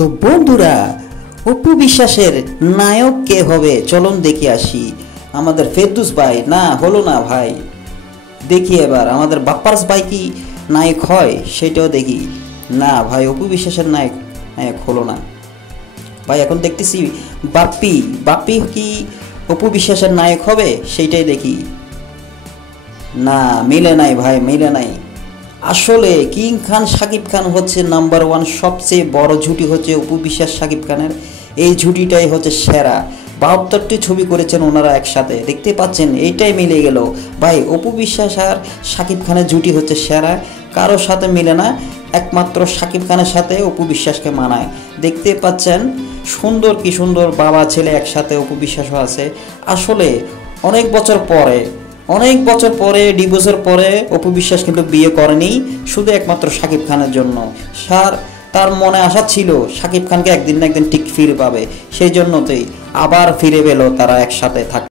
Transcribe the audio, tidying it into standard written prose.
তো বন্ধুরা, অপু বিশ্বাসের নায়ক কে হবে চলুন দেখে আসি। আমাদের ফেরদৌস ভাই না হলো না ভাই, দেখি এবার আমাদের বাপ্পারস ভাই কি নায়ক হয় সেটাও দেখি। না ভাই, অপু বিশ্বাসের নায়ক নায়ক হলো না ভাই। এখন দেখতেছি বাপ্পি বাপ্পি কি অপু বিশ্বাসের নায়ক হবে সেইটাই দেখি। না মিলে নাই ভাই, মিলে নাই। আসলে কিং খান শাকিব খান হচ্ছে নাম্বার ওয়ান, সবচেয়ে বড় ঝুটি হচ্ছে অপু বিশ্বাস শাকিব খানের। এই ঝুটিটাই হচ্ছে সেরা। 72টি ছবি করেছেন ওনারা একসাথে, দেখতে পাচ্ছেন এইটাই মিলে গেল ভাই। অপু বিশ্বাস আর শাকিব খানের জুটি হচ্ছে সেরা, কারোর সাথে মিলে না, একমাত্র শাকিব খানের সাথে অপু বিশ্বাসকে মানায়। দেখতে পাচ্ছেন সুন্দর কি সুন্দর বাবা ছেলে একসাথে, অপু বিশ্বাসও আছে। আসলে অনেক বছর পরে ডিভোর্সের পরে অপু বিশ্বাস কিন্তু বিয়ে করেনি, শুধু একমাত্র শাকিব খানের জন্য। তার মনে আশা ছিল শাকিব খানকে একদিন না একদিন ঠিক ফিরে পাবে, সেই জন্যতেই আবার ফিরে পেল তারা একসাথে থাক।